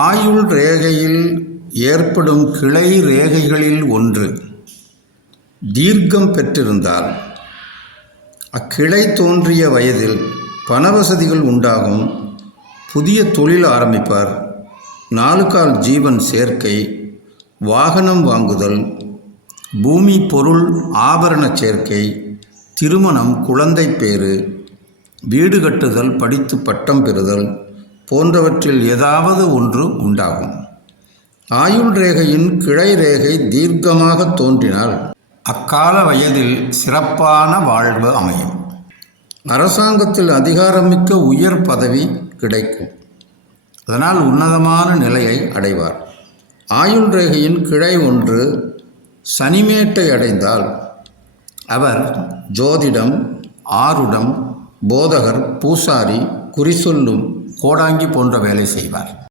ஆயுள் ரேகையில் ஏற்படும் கிளை ரேகைகளில் ஒன்று தீர்க்கம் பெற்றிருந்தால் அக்கிளை தோன்றிய வயதில் பணவசதிகள் உண்டாகும், புதிய தொழில் ஆரம்பிப்பார், 4 கால் ஜீவன் சேர்க்கை, வாகனம் வாங்குதல், பூமி பொருள் ஆபரண சேர்க்கை, திருமணம், குழந்தை பேறு, வீடு கட்டுதல், படித்து பட்டம் பெறுதல் போன்றவற்றில் ஏதாவது ஒன்று உண்டாகும். ஆயுள் ரேகையின் கிளை ரேகை தீர்க்கமாக தோன்றினால் அக்கால வயதில் சிறப்பான வாழ்வு அமையும். அரசாங்கத்தில் அதிகாரமிக்க உயர் பதவி கிடைக்கும். அதனால் உன்னதமான நிலையை அடைவார். ஆயுள் ரேகையின் கிளை ஒன்று சனிமேட்டை அடைந்தால் அவர் ஜோதிடம், ஆருடம், போதகர், பூசாரி, குறிசொல்லும், கோடாங்கி போன்ற வேலை செய்வார்.